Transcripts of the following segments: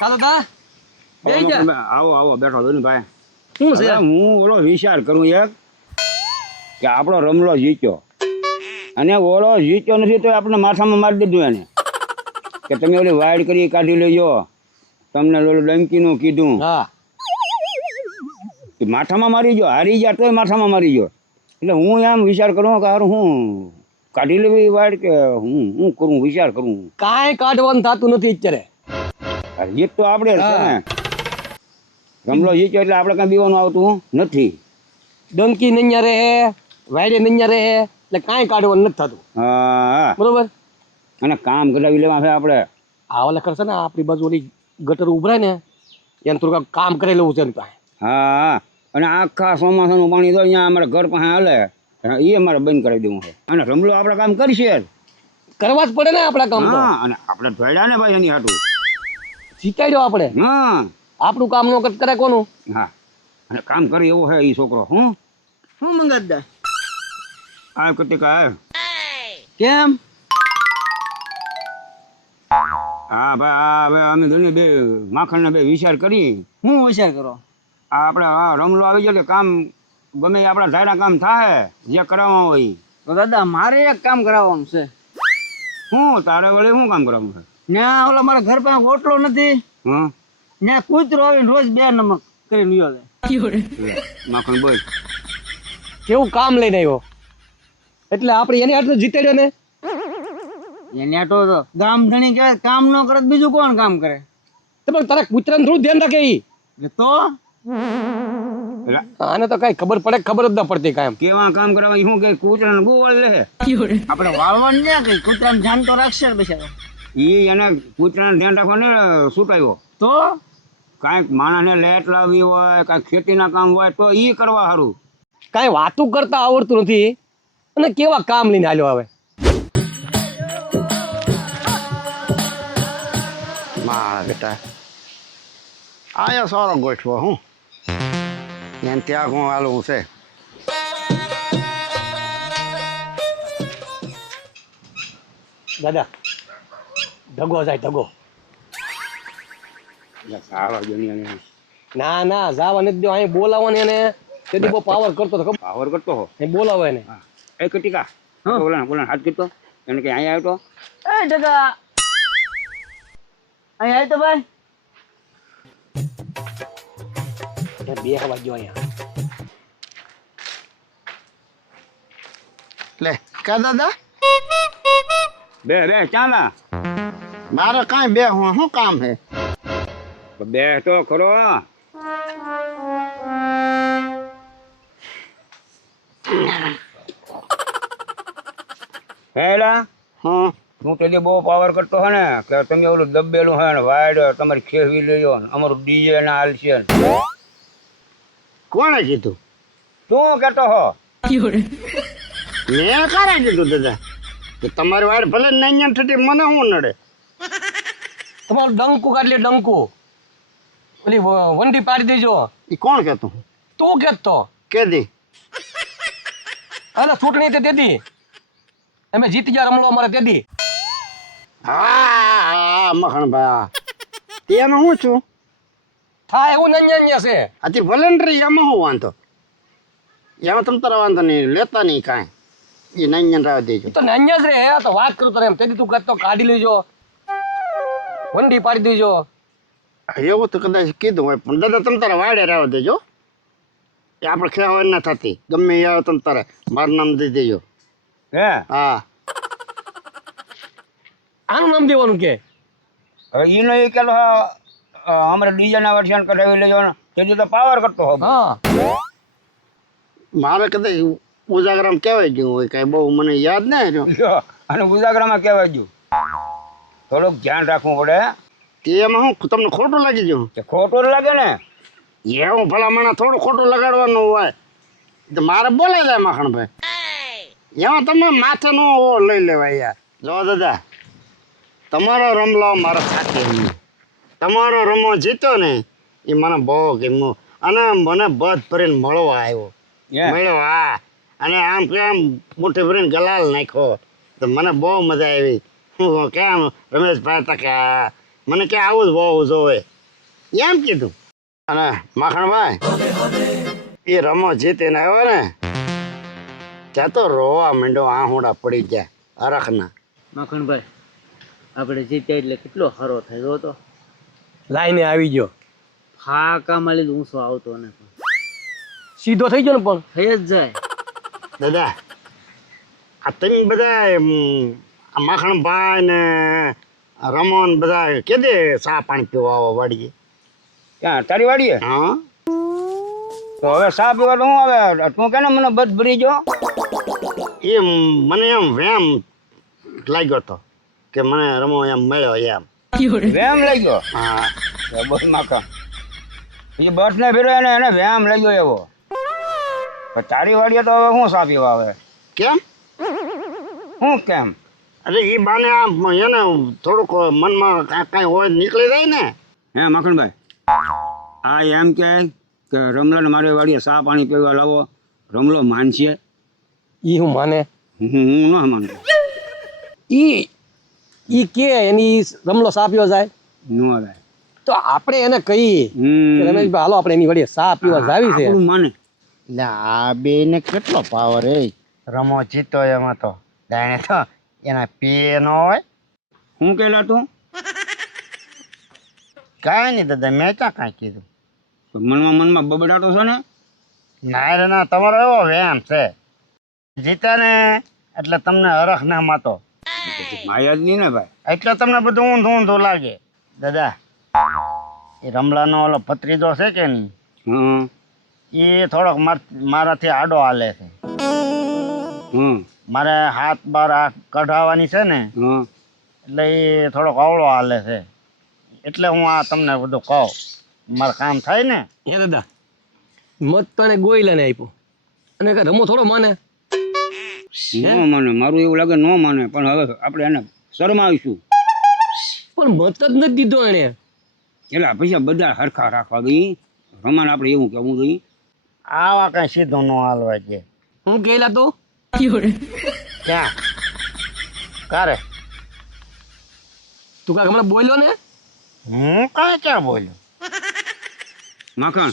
કાલો દા બેહી જા. આવો આવો બેઠો ધોનીભાઈ. શું છે? હવે હું ઓલો વિચાર કરું એક કે આપણો રમલો જીત્યો અને ઓલો જીત્યો નથી તો આપણે માથામાં મારી દીધું એને કે તમે ઓલી વાઇડ કરી કાઢી લેજો. તમને ઓલું ડંકીનું કીધું હા કે માથામાં મારી ગયો, હારી ગયા તોય માથામાં મારી ગયો. એટલે હું એમ વિચાર કરું કે હારું હું કાઢી લેવી વાઇડ કે હું કરું વિચાર કરું. કાંઈ કાઢવાનું થતું નથી અત્યારે. જીત તો આપણે જ છે ને. રમલો જીત્યો એટલે આપણે કાંઈ બીવાનું આવતું નથી. ડંકી નૈયા રહે વાયડે નૈયા રહે એટલે કાંઈ કાઢવાનું નથી થતું. હા બરોબર. અને કામ કરાવી લેવા છે આપણે. આ ઓલા કરશે ને આપણી બાજુ ઓલી ગટર ઉભરાય ને એને થોડુંક કામ કરી લેવું છે એની પાસે. હા અને આખા ચોમાસાનું પાણી તો અહીંયા અમારા ઘર પાસે હાલે એ અમારે બંધ કરાવી દેવું છે. અને રમલો આપણે કામ કરશે જ. કરવા જ પડે ને આપણા કામ તો. હા અને આપણે ધોળ્યા ને ભાઈ એની હાટું. જીતાડ્યો આપણે. હા આપણું કામ નો કરે કોનું? હા અને કામ કરે એવો છે એ છોકરો. શું મંગાતદા? આ કતિક આ કેમ? હા ભાઈ આ હવે અમે दोनों બે માખણને બે વિચાર કરી. હું વિચાર કરો? આ આપણે આ રમલો આવી જાય એટલે કામ ગમે એ આપણા ધારા કામ થાય જે કરાવવા હોય. તો દાદા મારે એક કામ કરાવવાનું છે. શું તારે વડે શું કામ કરાવવું છે? ત્યાં ઓલા મારા ઘર પાસે ઓટલો નથી, હા ત્યાં કૂતરો આવીને રોજ 2 નમક કરીને લ્યો જાય. માખણ બોલ. કેવું કામ લઈને આવ્યો એટલે આપણે એની હાથે જીતાડ્યો ને. એને આટો તો ગામ ધણી કહેવાય, કામ ન કરે તો બીજું કોણ કામ કરે? તો પણ તારા કૂતરાને થોડું ધ્યાન રાખે ઈ. એટલે તો આને તો કઈ ખબર પડે ખબર જ ના પડતી કાંઈ. કેવા કામ કરાવવા શું કે કૂતરાને ગોળ લે. આપણે વાળવાનું ને કઈ કૂતરાને ધ્યાન તો રાખશે ને બિચારો. એ એને કૂતરાને ધ્યાન રાખવાને છૂટાયો. તો કાંઈક માણસને લેટ લાવવી હોય કાંઈક ખેતીના કામ હોય તો એ કરવા સારું. કાંઈ વાતું કરતા આવડતું નથી અને કેવા કામ લઈને હાલ્યો આવે. મારા બેટા આયા સારો ગોઠવો હું એને ત્યાં હું હાલવું છે. દાદા ઢગો જાય ઢગો. સારા દુનિયાને ના ના જાવા નથી દો. અહીં બોલાવો ને એને તેથી બહુ પાવર કરતો હતો ખબર. પાવર કરતો હો. અહીં બોલાવો એને. એ કટિકા બોલા હાથ કરતો એને કે અહીંયા આવ્યો એ ટકા અહીં આવી તો ભાઈ. બે હવા ગયો અહીંયા. લે કા દાદા બે બે ચાલા મારે કાંઈ બે હું શું કામ છે? બે તો ખરો. હેલા હા તું તો બહુ પાવર કરતો હે ને કે તમે ઓલું દબેલું હે ને વાઈડ તમારી ખેવી લેજો ને અમારું ડીજે ના હાલ છે. કોણે કીધું? તું કેતો હો. મેં કારે કીધું દાદા કે તમારી વાડ ભલે નહીં થતી મને શું નડે? તમારું ડંકુ કાઢ લે ડંકુ. ઓલી વંડી પાડી દેજો. એ કોણ કહેતું? તું કેતો કેદી? અને ચૂંટણી તે દેદી અમે જીતી ગયા રમલો અમારે તેદી. હા મખણભાઈ એમાં હું છું થાય એવું નન્યા છે. આથી વોલેન્ટરી એમાં શું વાંધો? એમાં તમ તારા વાંધો નહીં લેતા નહીં કાંઈ. એ નહીં રાહ દેજો. તો નન્યા જ રે. તો વાત કરું તારે એમ તેદી તું કહેતો કાઢી લેજો વંડી પાડી દેજો. એવું તો કદાચ કીધું હોય પણ દાદા તમ તારા વાડે રાહ દેજો. એ આપણે ખેવા ના થતી ગમે એ આવે તમ તારે મારું નામ દઈ દેજો. હે હા આનું નામ દેવાનું કે હવે ઈનો એ કેલો અમારે ડીજે ના વર્ષન કઢાવી લેજો ને તેથી તો પાવર કરતો હો. હા મારે કદાચ ઉજાગરામાં કહેવાય ગયું હોય કાંઈ બહુ મને યાદ ના રહ્યો. લ્યો, અને ઉજાગરામાં કહેવાય ગયું થોડુંક ધ્યાન રાખવું પડે. તે એમાં હું તમને ખોટું લાગી ગયું? કે ખોટું જ લાગે ને. એવું ભલામણ થોડું ખોટું લગાડવાનું હોય તો મારે બોલાય જાય માખણભાઈ. એમાં તમે માથે નો લઈ લેવાય યાર. જો દાદા તમારો રમલો મારો સાથી એમને તમારો રમો જીતો ને એ મને બહુ ગમ્યું અને મને બધ ભરીને મળવા આવ્યો. મળ્યો હા અને આમ કેમ મુઠ્ઠી ભરીને ગલાલ નાખ્યો તો મને બહુ મજા આવી. હું કેમ રમેશભાઈ તકે મને કે આવું જ બહુ જોવે એમ કીધું. અને માખણભાઈ એ રમો જીતીને આવ્યો ને ત્યાં તો રોવા માંડ્યો, આહુડા પડી ગયા હરખના. માખણભાઈ આપણે જીત્યા એટલે કેટલો સારો થાય જો તો. લાઈને આવી ગયો, ફાકામાં લીધું ઊંચો આવતો ને પણ સીધો થઈ ગયો ને પણ. થઈ જ જાય. દાદા આ તમે બધા આ માખણભાઈ ને આ રમણ બધા કેદે ચા પાણી પીવા આવો વાડીએ? ક્યાં તારી વાડીએ? હા તો હવે ચા પીવા તો હું આવે તું કે ને મને બધ ભરી ગયો. એ મને એમ વેમ લાગ્યો હતો કે મને રમો એમ મળ્યો એમ. વેમ લઈ ગયો? હા બસ માખણ એ બસ ને ફેરો એને વેમ લઈ ગયો એવો. પણ તારી વાડીએ તો હવે શું ચા પીવા આવે? કેમ? શું કેમ? એટલે એ બાને આમ એને થોડુંક મનમાં કાંઈ હોય નીકળી જાય ને. હે માખણભાઈ આ એમ કહે કે રમલાને મારે વાડીએ ચા પાણી પીવા લાવો, રમલો માનશે? ઈ હું માને? હું ન માનું. ઈ કે એની રમલો સા પીવા જાય ન આવે તો આપણે એને કહીએ કે રમેશભાઈ હાલો આપણે એની વડીએ સા પીવા જાવી છે. આપણું માને. એટલે આ બે ને કેટલો પાવર એ રમો જીતો એમાં તો દાણે તો એના પીએ ન હોય. શું કહેલા તું? કાંઈ નહીં દાદા, મેં ક્યાં કાંઈ કીધું. તો મનમાં બબડાટો છે ને? ના રે ના, તમારો એવો વ્યાયામ છે જીતા ને એટલે તમને હરખ ના માતો, માયા જ નહીં ને ભાઈ. એટલે તમને બધું ઊંધું ઊંધું લાગે. દાદા એ રમલાનો ઓલો ભત્રીજો છે કે નહીં, હં એ થોડોક મારાથી આડો હાલે છે. હં મારે હાથ બાર આ કઢાવવાની છે ને હં એટલે એ થોડોક અવળો હાલે છે. એટલે હું આ તમને બધું કહું, મારે કામ થાય ને. એ દાદા મત તને ગોઈલાને આપ્યો અને કે રમો થોડો માને. ન માને, મારું એવું લાગે ન માને. પણ હવે આપણે એને શરમાવીશું. પણ મત જ નથી દીધો એને. એટલે પૈસા બધા હરખા રાખવા ગઈ રમાને આપણે એવું કહેવું જોઈએ. આવા કઈ સીધું ન હાલવા છે. હું ગયેલા તો ક્યાં કારે તું કાંઈક હમણાં બોલ્યો ને. હું કાંઈ ક્યાં બોલ્યો? માખણ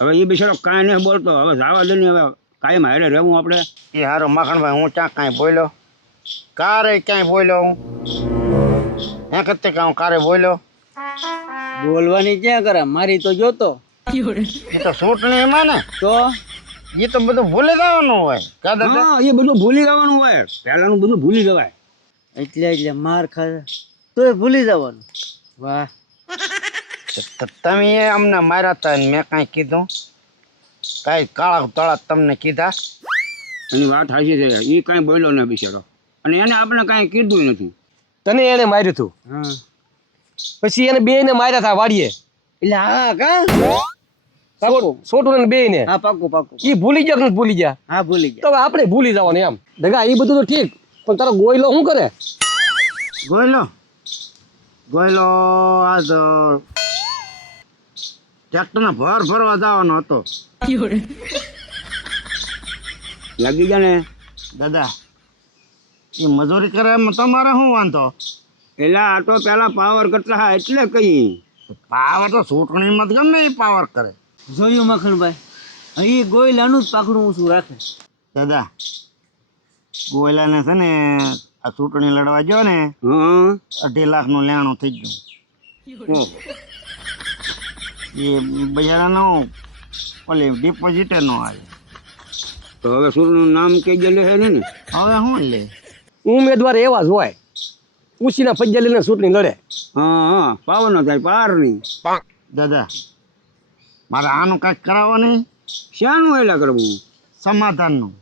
હવે એ બિચારો કાંઈ નહીં બોલતો, હવે જવા દે ને. હવે કાયમ હારે રહેવું આપણે. એ હારો માખણભાઈ, હું ક્યાં કાંઈ બોલ્યો? કારે ક્યાંય બોલ્યો હું? હે કતે કાં કારે બોલ્યો? બોલવાની ક્યાં કરે, મારી તો જોતો. એ તો ચૂંટણીમાં ને તો એ તો બધું ભૂલી જવાનું હોય. કા દાદા? હા એ બધું ભૂલી જવાનું હોય, પહેલાનું બધું ભૂલી જવાય. એટલે માર ખા તોય ભૂલી જવાનું. વાહ, તમે અમને માર્યા હતા ને મેં કાંઈ કીધું? કાંઈ કાળા તળા તમને કીધા? એની વાત સાચી છે, એ કાંઈ બોલ્યો ને બિચારો, અને એને આપણે કાંઈ કીધું નથી. તને એને માર્યું હતું, હા પછી એને બે ને માર્યા હતા વાડીએ. એટલે હા કા છોટું ને બે ને હા પાકું પાકું. ઈ ભૂલી ગયા કે નથી ભૂલી ગયા? હા ભૂલી તો હવે આપણે ભૂલી જવાનું એમ. દગા એ બધું તો ઠીક, પણ તારો ગોયલો શું કરે? ગોયલો ગોયલો આજ ટ્રેક્ટરના ભર ભરવા જવાનો હતો. લાગી ગયા ને દાદા એ મજૂરી કરે એમાં તમારે શું વાંધો? એટલે આ તો પેલા પાવર કરતા હા એટલે કઈ પાવર તો ચૂંટણીમાં જ ગમે એ પાવર કરે. જોયું મખણભાઈ, અહીં ગોયલાનું જ પાખડું ઊંચું રાખે. દાદા ગોયલાને છે ને આ ચૂંટણી લડવા ગયો ને હા 2.5 લાખનું લેણું થઈ ગયું. ઓહ, એ બજારાનો ઓલી ડિપોઝિટ નો આવે. તો હવે સૂરનું નામ કઈ ગયેલું છે ને. હવે શું લે? ઉમેદવાર એવા જ હોય, ઉછીના ફજ્જા લઈને ચૂંટણી લડે. હા હા પાવર ન થાય પાર નહીં. દાદા મારે આનું કાંઈક કરાવો નહીં, શાનું એલા કરવું? સમાધાનનું.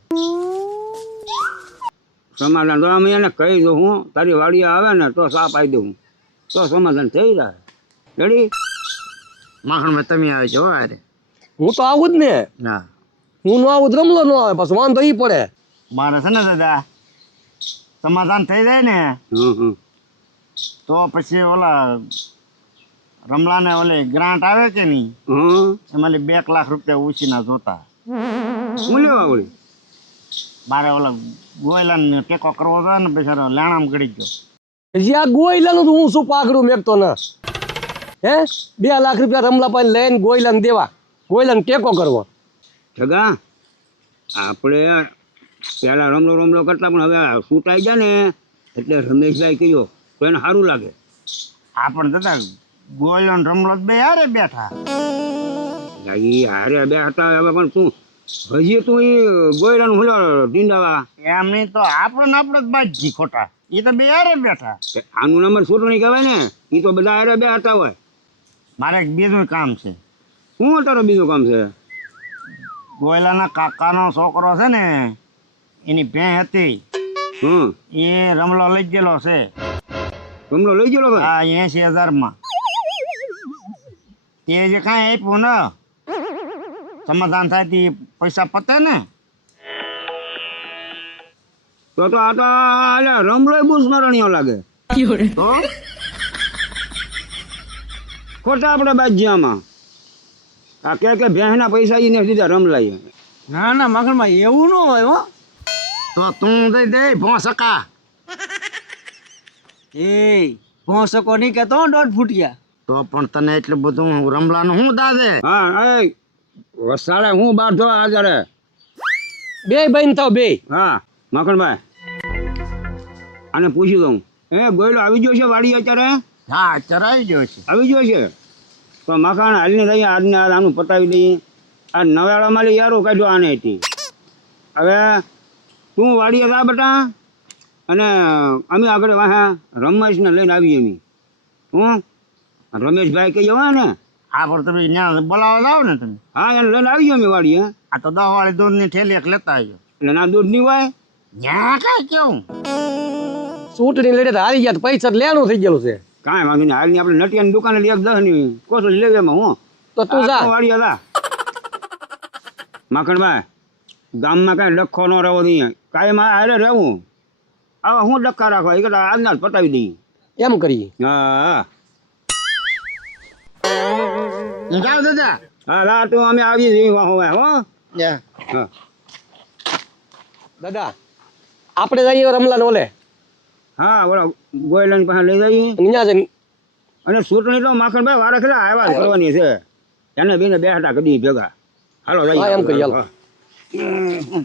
સમાધાન તો અમે એને કહી દઉં, હું તારી વાડીએ આવે ને તો સાપ આપી દઉં તો સમાધાન થઈ જાય. રેડી? માખણભાઈ તમે આવે છો અરે? હું તો આવું જ ને. ના હું ન આવું તો રમલો ન આવે, પછી વાંધો ઈ પડે. મારે છે ને દાદા સમાધાન થઈ જાય ને હં તો પછી ઓલા રમલાને ઓલી ગ્રાન્ટ આવે કે નહીં હં એમાં 2 લાખ રૂપિયા ઉછીના જોતા. શું લેવા વળી? મારે ઓલા ગોયલાને ટેકો કરવો હતો ને બિચારો લેણામાં ગળી ગયો. હજી આ ગોયલાનું તો હું શું પાઘડું મેકતો ન હે 2 લાખ રૂપિયા રમલા પાઈને લઈને ગોયલાને દેવા ગોયલાને ટેકો કરવો જગા આપણે પહેલા રમલો કરતા પણ હવે છૂટાઈ જાય ને એટલે રમેશભાઈ કહ્યો તો એને સારું લાગે. આપણ દાદા ગોયલો ને રમલો બે હારે બેઠા. એ હારે બે હતા હવે પણ શું હજી તું એ ગોયરાનું હુલો ઢીંડાવા એમ નહીં તો આપણે જ બાજી ખોટા. એ તો બે હારે બેઠા. આનું નંબર છૂટણી કહેવાય ને એ તો બધા હારે બે હતા હોય. મારે એક બીજું કામ છે. શું તારો બીજું કામ છે? ગોયલાના કાકાનો છોકરો છે ને એની ભેં હતી એ રમલો લઈ ગયેલો છે. રમલો લઈ ગયેલો ભાઈ? હા 80,000 તે જે કાંઈ આપ્યું ને સમાધાન થાય તે પૈસા પતે ને તો આ તો રમલો બુસ મરણીયો લાગે. તો ખોટા આપણે બાજ્યામાં આ કે ભેંસના પૈસા એને સીધા રમલાઈએ. ના ના માખણભાઈ એવું ન હોય હો. તો તું દઈ દે ભોંસકા. એ ભોંસકો નહીં કહેતો 1.5 ફૂટિયા. તો પણ તને એટલું બધું રમલાનું શું દાદે? હા એ વસાડે હું બહાર થો આજારે. 2 બહેન થાવ 2. હા માખણભાઈ આને પૂછી દઉં ગોયલો આવી ગયો છે વાડી અત્યારે? હા ચરાઈ ગયો છે. આવી ગયો છે તો મકાન હાલને લઈએ આજને આજ આનું પતાવી દઈએ. આ નવેળામાં લઈ યારો કાઢ્યો આને હતી. હવે તું વાડીએ જા બેટા અને અમે આગળ વાહા રમેશને લઈને આવીએ અમે. હું રમેશભાઈ કહી જવા ને હા પણ તમે ત્યાં બોલાવવા જાવ ને તમે. હા એને લઈને આવીએ અમે વાડીએ. આ તો 10 વાળી દૂધની થેલી એક લેતા આવ્યો. એટલે ના દૂધ નહીં હોય ત્યાં કાંઈ કેવું ચૂંટણી લડે તો હારી ગયા તો પૈસા તો લેવાનું થઈ ગયેલું છે. કાંઈ વાંધો નહીં હાલની આપણે નટિયાની દુકાને લઈ 10ની કોથળી લેવી એમાં હું તો તું જા. વાડીએ જા માખણભાઈ. ગામમાં કાંઈ લખો ન રહેવો નહીં કાંઈ મારે હારે રહેવું. આવા હું ડક્કા રાખવા એ કરતા આજના જ પતાવી દઈએ. એમ કરીએ. હા જાવ દાદા. હા લા તું અમે આવીએ છીએ વાહો હો. યા હા દાદા આપણે જઈએ રમલા ઓલે હા ઓલા ગોયલાની પાસે લઈ જઈએ અહીંયા જઈને અને ચૂંટણી તો માખણભાઈ વારે ખેલા આવ્યા જ કરવાની છે. એને બેને 2 હાટા કરી ભેગા. હાલો હા, એમ કરીએ, હાલો. જઈએ.